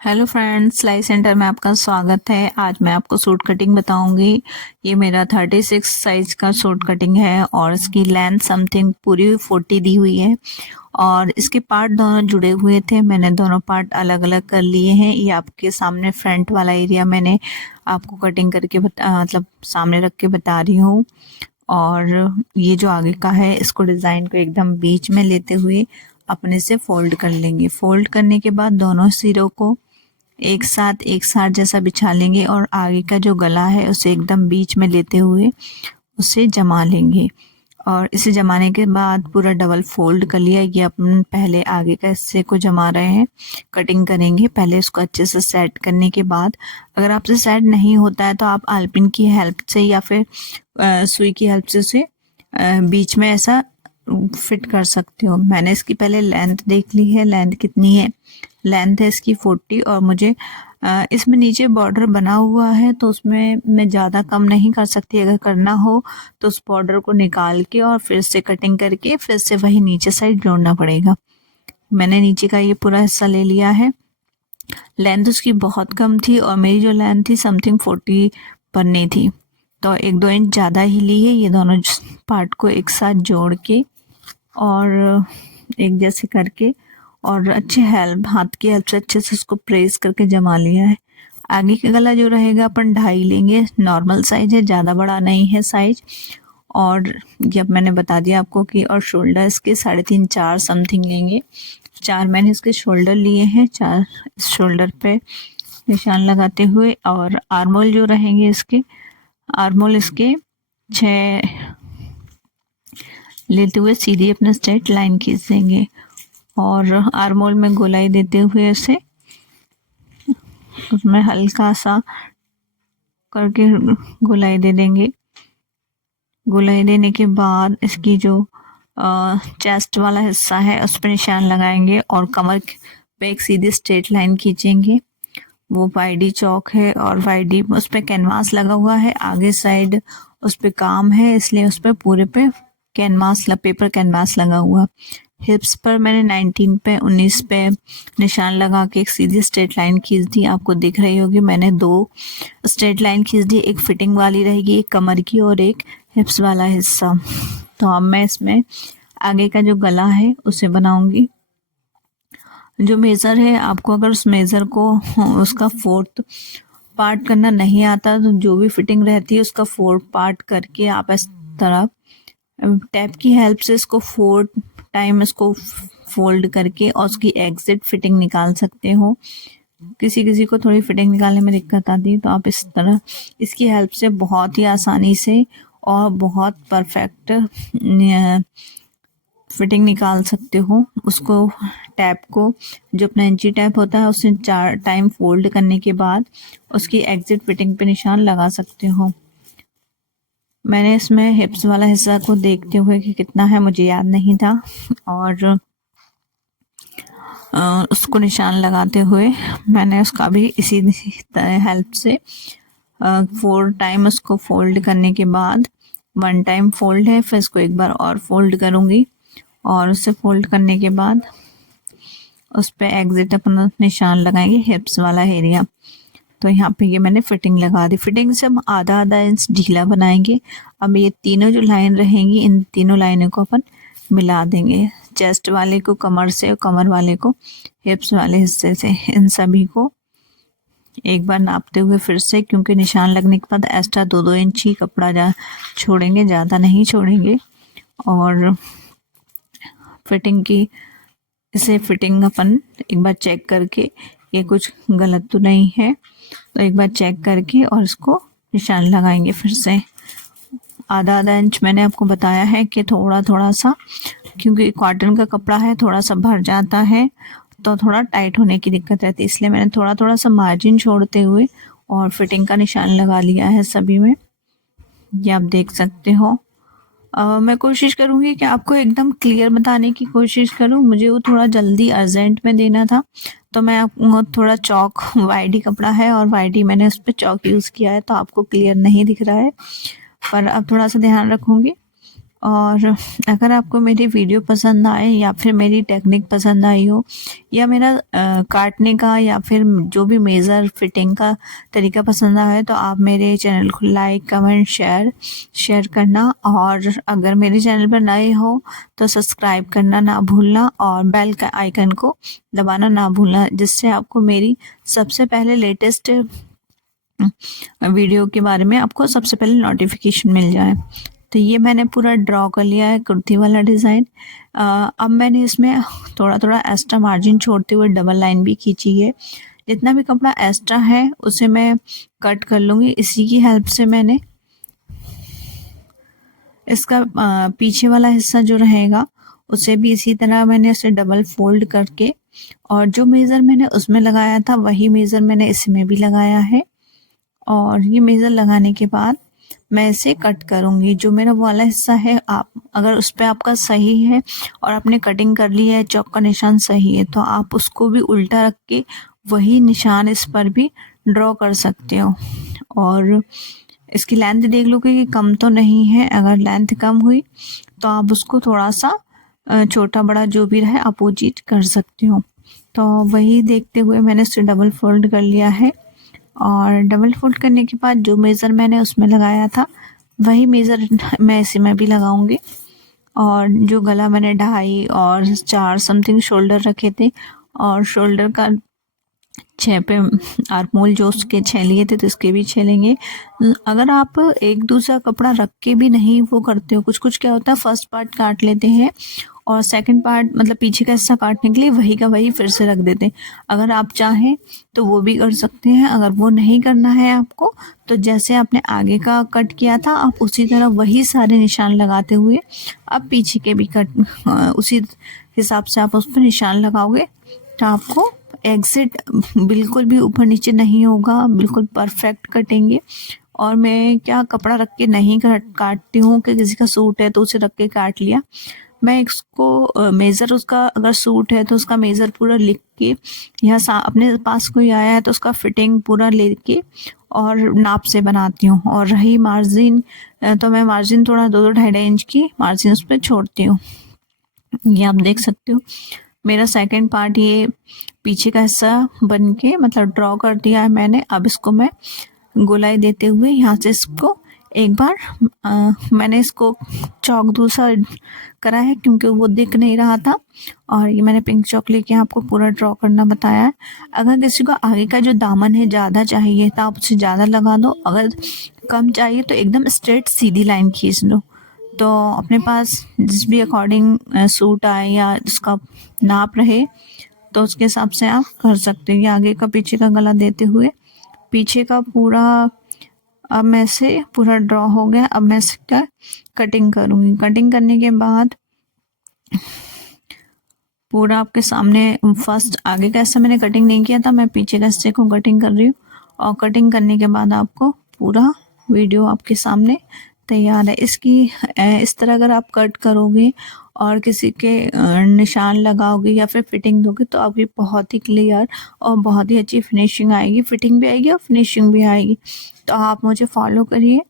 Hello friends, सिलाई centre में आपका स्वागत है। आज मैं आपको सूट कटिंग बताऊंगी। ये मेरा 36 साइज का सूट कटिंग है और इसकी लेंथ समथिंग पूरी 40 दी हुई है और इसके पार्ट दोनों जुड़े हुए थे। मैंने दोनों पार्ट अलग अलग कर लिए हैं। ये आपके सामने फ्रंट वाला एरिया मैंने आपको कटिंग करके मतलब सामने रख के बता रही हूँ। और ये जो आगे का है, इसको डिज़ाइन को एकदम बीच में लेते हुए अपने से फोल्ड कर लेंगे। फोल्ड करने के बाद दोनों सिरों को एक साथ जैसा बिछा लेंगे और आगे का जो गला है उसे एकदम बीच में लेते हुए उसे जमा लेंगे। और इसे जमाने के बाद पूरा डबल फोल्ड कर लिया। ये अपन पहले आगे का हिस्से को जमा रहे हैं, कटिंग करेंगे। पहले इसको अच्छे से सेट करने के बाद, अगर आपसे सेट नहीं होता है तो आप आलपिन की हेल्प से या फिर सुई की हेल्प से उसे बीच में ऐसा फिट कर सकते हो। मैंने इसकी पहले लेंथ देख ली है। लेंथ कितनी है? लेंथ है इसकी 40 और मुझे इसमें नीचे बॉर्डर बना हुआ है तो उसमें मैं ज़्यादा कम नहीं कर सकती। अगर करना हो तो उस बॉर्डर को निकाल के और फिर से कटिंग करके फिर से वही नीचे साइड जोड़ना पड़ेगा। मैंने नीचे का ये पूरा हिस्सा ले लिया है। लेंथ उसकी बहुत कम थी और मेरी जो लेंथ थी समथिंग 40 बननी थी, तो 1-2 इंच ज़्यादा ही ली है। ये दोनों पार्ट को एक साथ जोड़ के और एक जैसे करके और अच्छे हेल्प हाथ की हेल्प से अच्छे से उसको प्रेस करके जमा लिया है। आगे का गला जो रहेगा अपन 2.5 लेंगे। नॉर्मल साइज है, ज़्यादा बड़ा नहीं है साइज। और जब मैंने बता दिया आपको कि और शोल्डर इसके 3.5-4 समथिंग लेंगे। 4 मैंने इसके शोल्डर लिए हैं, 4 इस शोल्डर पे निशान लगाते हुए। और आर्मोल जो रहेंगे इसके, आर्मोल इसके 6 लेते हुए सीधी अपना स्ट्रेट लाइन खींच देंगे और आर्मोल में गोलाई देते हुए उसे उसमें हल्का सा करके गोलाई दे देंगे। गोलाई देने के बाद इसकी जो चेस्ट वाला हिस्सा है उस पर निशान लगाएंगे और कमर पे एक सीधी स्ट्रेट लाइन खींचेंगे। वो वाईडी चौक है और वाईडी उस पर कैनवास लगा हुआ है। आगे साइड उस पर काम है, इसलिए उस पर पूरे पे कैनवास पेपर कैनवास लगा हुआ। हिप्स पर मैंने 19 पे 19 पे निशान लगा के एक सीधी स्ट्रेट लाइन खींच दी। आपको दिख रही होगी, मैंने 2 स्ट्रेट लाइन खींच दी। एक फिटिंग वाली रहेगी, एक कमर की और एक हिप्स वाला हिस्सा। तो अब मैं इसमें आगे का जो गला है उसे बनाऊंगी। जो मेज़र है, आपको अगर उस मेज़र को उसका 4th पार्ट करना नहीं आता तो जो भी फिटिंग रहती है उसका 4 पार्ट करके आप इस तरह टैप की हेल्प से इसको 4 टाइम इसको फोल्ड करके और उसकी एग्जिट फिटिंग निकाल सकते हो। किसी किसी को थोड़ी फिटिंग निकालने में दिक्कत आती है तो आप इस तरह इसकी हेल्प से बहुत ही आसानी से और बहुत परफेक्ट फिटिंग निकाल सकते हो। उसको टैप को, जो अपना इंची टैप होता है, उसे 4 टाइम फोल्ड करने के बाद उसकी एग्जिट फिटिंग पे निशान लगा सकते हो। मैंने इसमें हिप्स वाला हिस्सा को देखते हुए कि कितना है मुझे याद नहीं था और उसको निशान लगाते हुए मैंने उसका भी इसी हेल्प से 4 टाइम उसको फोल्ड करने के बाद 1 टाइम फोल्ड है, फिर इसको एक बार और फोल्ड करूँगी और उसे फोल्ड करने के बाद उस पर एग्जिट अपना निशान लगाएंगे हिप्स वाला एरिया। तो यहाँ पे ये मैंने फिटिंग लगा दी। फिटिंग से हम आधा इंच ढीला बनाएंगे। अब ये तीनों जो लाइन रहेंगी, इन तीनों लाइनों को अपन मिला देंगे। चेस्ट वाले को कमर से और कमर वाले को हिप्स वाले हिस्से से। इन सभी को एक बार नापते हुए फिर से, क्योंकि निशान लगने के बाद एक्स्ट्रा 2-2 इंच ही कपड़ा छोड़ेंगे, ज़्यादा नहीं छोड़ेंगे। और फिटिंग की इसे फिटिंग अपन एक बार चेक करके, ये कुछ गलत तो नहीं है, तो एक बार चेक करके और इसको निशान लगाएंगे फिर से। आधा इंच मैंने आपको बताया है कि थोड़ा थोड़ा सा, क्योंकि कॉटन का कपड़ा है, थोड़ा सा भर जाता है तो थोड़ा टाइट होने की दिक्कत रहती है, इसलिए मैंने थोड़ा थोड़ा सा मार्जिन छोड़ते हुए और फिटिंग का निशान लगा लिया है सभी में। ये आप देख सकते हो। मैं कोशिश करूँगी कि आपको एकदम क्लियर बताने की कोशिश करूँ। मुझे वो थोड़ा जल्दी अर्जेंट में देना था तो मैं आपको थोड़ा चौक, वाईडी कपड़ा है और वाईडी मैंने उस पर चौक यूज़ किया है तो आपको क्लियर नहीं दिख रहा है, पर अब थोड़ा सा ध्यान रखूँगी। और अगर आपको मेरी वीडियो पसंद आए या फिर मेरी टेक्निक पसंद आई हो या मेरा काटने का या फिर जो भी मेज़र फिटिंग का तरीका पसंद आया है, तो आप मेरे चैनल को लाइक कमेंट शेयर करना, और अगर मेरे चैनल पर नए हो तो सब्सक्राइब करना ना भूलना और बेल का आइकन को दबाना ना भूलना, जिससे आपको मेरी सबसे पहले लेटेस्ट वीडियो के बारे में आपको सबसे पहले नोटिफिकेशन मिल जाए। तो ये मैंने पूरा ड्रॉ कर लिया है कुर्ती वाला डिज़ाइन। अब मैंने इसमें थोड़ा थोड़ा एक्स्ट्रा मार्जिन छोड़ते हुए डबल लाइन भी खींची है। जितना भी कपड़ा एक्स्ट्रा है उसे मैं कट कर लूँगी। इसी की हेल्प से मैंने इसका पीछे वाला हिस्सा जो रहेगा उसे भी इसी तरह मैंने उसे डबल फोल्ड करके, और जो मेज़र मैंने उसमें लगाया था वही मेज़र मैंने इसमें भी लगाया है। और ये मेज़र लगाने के बाद मैं इसे कट करूँगी। जो मेरा वो वाला हिस्सा है, आप अगर उस पे आपका सही है और आपने कटिंग कर ली है, चौक का निशान सही है, तो आप उसको भी उल्टा रख के वही निशान इस पर भी ड्रॉ कर सकते हो। और इसकी लेंथ देख लो कि कम तो नहीं है। अगर लेंथ कम हुई तो आप उसको थोड़ा सा छोटा बड़ा जो भी रहे अपोजिट कर सकते हो। तो वही देखते हुए मैंने इसे डबल फोल्ड कर लिया है, और डबल फोल्ड करने के बाद जो मेज़र मैंने उसमें लगाया था वही मेज़र मैं इसी में भी लगाऊंगी। और जो गला मैंने 2.5 और 4 समथिंग शोल्डर रखे थे, और शोल्डर का 6 पे आर्मोल जो उसके 6 लिए थे तो इसके भी 6 लेंगे। अगर आप एक दूसरा कपड़ा रख के भी नहीं वो करते हो, कुछ कुछ क्या होता है फर्स्ट पार्ट काट लेते हैं और सेकंड पार्ट मतलब पीछे का हिस्सा काटने के लिए वही का वही फिर से रख देते हैं। अगर आप चाहें तो वो भी कर सकते हैं। अगर वो नहीं करना है आपको, तो जैसे आपने आगे का कट किया था आप उसी तरह वही सारे निशान लगाते हुए आप पीछे के भी उसी हिसाब से आप उस पर निशान लगाओगे, तो आपको एग्जिट बिल्कुल भी ऊपर नीचे नहीं होगा, बिल्कुल परफेक्ट कटेंगे। और मैं क्या कपड़ा रख के नहीं काटती हूँ कि किसी का सूट है तो उसे रख के काट लिया। मैं इसको मेज़र उसका अगर सूट है तो उसका मेज़र पूरा लिख के, या अपने पास कोई आया है तो उसका फिटिंग पूरा लेके और नाप से बनाती हूँ। और रही मार्जिन, तो मैं मार्जिन थोड़ा 2-2 इंच की मार्जिन उस पर छोड़ती हूँ। ये आप देख सकते हो मेरा सेकंड पार्ट ये पीछे का हिस्सा बन के मतलब ड्रॉ कर दिया है मैंने। अब इसको मैं गोलाई देते हुए यहाँ से इसको एक बार मैंने इसको चौक दूसरा करा है क्योंकि वो दिख नहीं रहा था, और ये मैंने पिंक चौक लेके आपको पूरा ड्रॉ करना बताया है। अगर किसी को आगे का जो दामन है ज़्यादा चाहिए तो आप उसे ज़्यादा लगा दो, अगर कम चाहिए तो एकदम स्ट्रेट सीधी लाइन खींच दो। तो अपने पास जिस भी अकॉर्डिंग सूट आए या जिसका नाप रहे तो उसके हिसाब से आप कर सकते हो। ये आगे का पीछे का गला देते हुए पीछे का पूरा अब मैं से पूरा ड्रॉ हो गया। अब मैं इसका कटिंग करूँगी। कटिंग करने के बाद पूरा आपके सामने फर्स्ट आगे का हिस्सा मैंने कटिंग नहीं किया था, मैं पीछे का हिस्से को कटिंग कर रही हूँ। और कटिंग करने के बाद आपको पूरा वीडियो आपके सामने तैयार है। इसकी इस तरह अगर आप कट करोगे और किसी के निशान लगाओगे या फिर फिटिंग दोगे तो आपकी बहुत ही क्लियर और बहुत ही अच्छी फिनिशिंग आएगी, फिटिंग भी आएगी और फिनिशिंग भी आएगी। तो आप मुझे फॉलो करिए,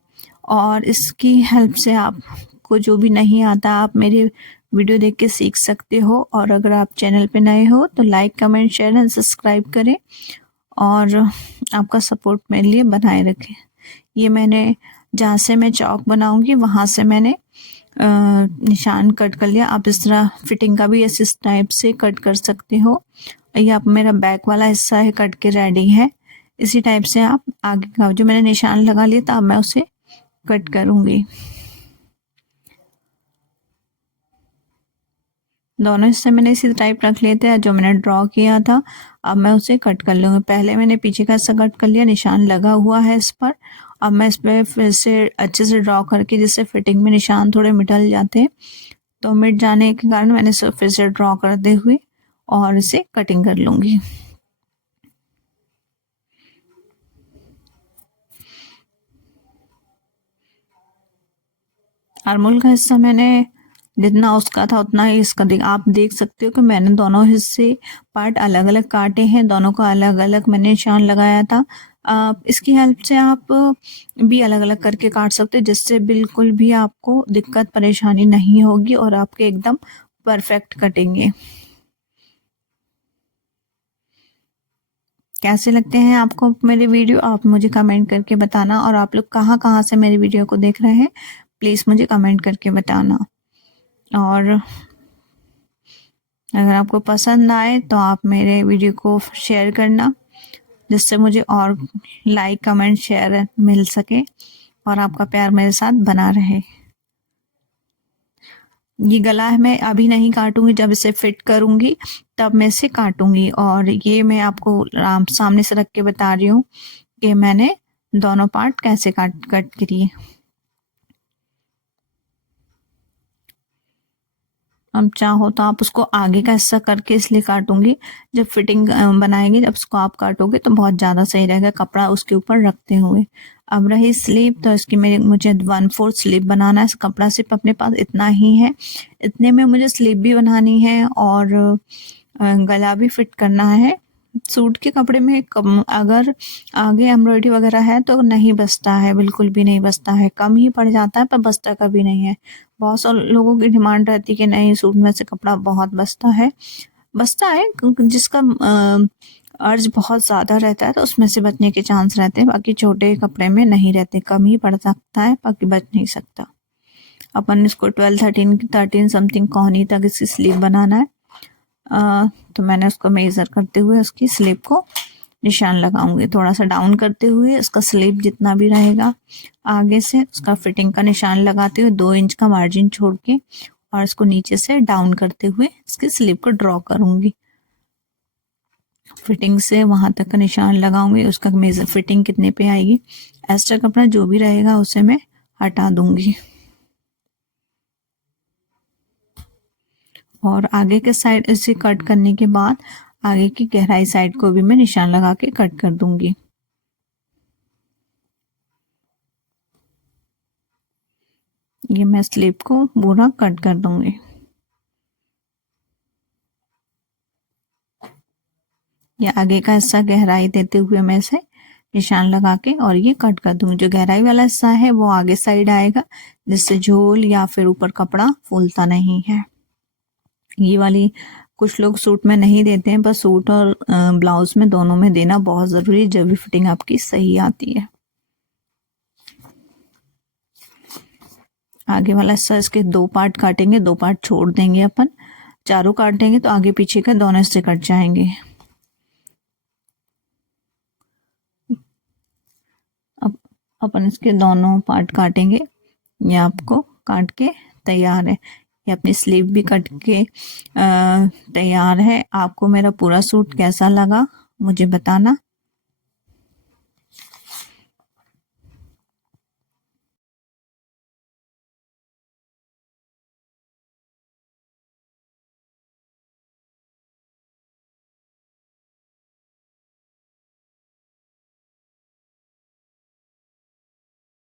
और इसकी हेल्प से आपको जो भी नहीं आता आप मेरे वीडियो देख के सीख सकते हो। और अगर आप चैनल पे नए हो तो like comment share and subscribe करें, और आपका सपोर्ट मेरे लिए बनाए रखें। ये मैंने जहाँ से मैं चौक बनाऊंगी वहाँ से मैंने निशान कट कर लिया। आप इस तरह फिटिंग का भी इस टाइप से कट कर सकते हो। ये आप मेरा बैक वाला हिस्सा है कट के रेडी है। इसी टाइप से आप आगे का जो मैंने निशान लगा लिया था अब मैं उसे कट करूँगी। दोनों हिस्से मैंने इसी टाइप रख लिए थे जो मैंने ड्रॉ किया था। अब मैं उसे कट कर लूँगी। पहले मैंने पीछे का हिस्सा कट कर लिया, निशान लगा हुआ है इस पर। अब मैं इस पर फिर से अच्छे से ड्रॉ करके, जिससे फिटिंग में निशान थोड़े मिटल जाते हैं, तो मिट जाने के कारण मैंने इसे फिर से ड्रॉ करते हुए और इसे कटिंग कर लूँगी। आर्मोल का हिस्सा मैंने जितना उसका था उतना ही इसका आप देख सकते हो कि मैंने दोनों हिस्से पार्ट अलग अलग काटे हैं, दोनों का अलग अलग मैंने निशान लगाया था। इसकी हेल्प से आप भी अलग अलग करके काट सकते हैं, जिससे बिल्कुल भी आपको दिक्कत परेशानी नहीं होगी और आपके एकदम परफेक्ट कटेंगे। कैसे लगते हैं आपको मेरे वीडियो, आप मुझे कमेंट करके बताना। और आप लोग कहाँ कहाँ से मेरी वीडियो को देख रहे हैं प्लीज़ मुझे कमेंट करके बताना। और अगर आपको पसंद आए तो आप मेरे वीडियो को शेयर करना, जिससे मुझे और लाइक कमेंट शेयर मिल सके और आपका प्यार मेरे साथ बना रहे। ये गला है, मैं अभी नहीं काटूंगी, जब इसे फिट करूंगी तब मैं इसे काटूंगी। और ये मैं आपको सामने से रख के बता रही हूँ कि मैंने दोनों पार्ट कैसे कट करिए। अब चाहो तो आप उसको आगे का हिस्सा करके इसलिए काटूंगी, जब फिटिंग बनाएंगे जब उसको आप काटोगे तो बहुत ज़्यादा सही रहेगा कपड़ा उसके ऊपर रखते हुए। अब रही स्लीव, तो इसकी मुझे 1/4 स्लीव बनाना है। कपड़ा सिर्फ अपने पास इतना ही है, इतने में मुझे स्लीव भी बनानी है और गला भी फिट करना है। सूट के कपड़े में अगर आगे एम्ब्रॉयडरी वगैरह है तो नहीं बचता है, बिल्कुल भी नहीं बचता है, कम ही पड़ जाता है पर बचता कभी नहीं है। बहुत सारे लोगों की डिमांड रहती है कि नहीं सूट में से कपड़ा बहुत बचता है जिसका अर्ज बहुत ज़्यादा रहता है तो उसमें से बचने के चांस रहते हैं, बाकी छोटे कपड़े में नहीं रहते, कम ही पड़ सकता है, बाकी बच नहीं सकता। अपन इसको 12-13 समथिंग कोहनी तक इसकी स्लीव बनाना है। तो मैंने उसको मेज़र करते हुए उसकी स्लीव को निशान लगाऊंगी, थोड़ा सा डाउन करते हुए उसका स्लीव जितना भी रहेगा आगे से उसका फिटिंग का निशान लगाते हुए 2 इंच का मार्जिन छोड़ के और इसको नीचे से डाउन करते हुए इसकी स्लीव को ड्रॉ करूंगी। फिटिंग से वहां तक का निशान लगाऊंगी, उसका मेजर फिटिंग कितने पे आएगी, एक्स्ट्रा कपड़ा जो भी रहेगा उसे मैं हटा दूंगी। और आगे के साइड इसे कट करने के बाद आगे की गहराई साइड को भी मैं निशान लगा के कट कर दूंगी। ये मैं स्लीव को पूरा कट कर दूंगी। ये आगे का हिस्सा गहराई देते हुए मैं इसे निशान लगा के और ये कट कर दूंगी। जो गहराई वाला हिस्सा है वो आगे साइड आएगा, जिससे झोल या फिर ऊपर कपड़ा फूलता नहीं है। ये वाली कुछ लोग सूट में नहीं देते हैं, पर सूट और ब्लाउज में दोनों में देना बहुत ज़रूरी है, जब भी फिटिंग आपकी सही आती है। आगे वाला हिस्सा इसके 2 पार्ट काटेंगे, 2 पार्ट छोड़ देंगे अपन, चारों काट देंगे तो आगे पीछे का दोनों हिस्से कट जाएंगे। अब अपन इसके दोनों पार्ट काटेंगे, ये आपको काट के तैयार है। ये अपनी स्लीव भी कट के तैयार है। आपको मेरा पूरा सूट कैसा लगा मुझे बताना।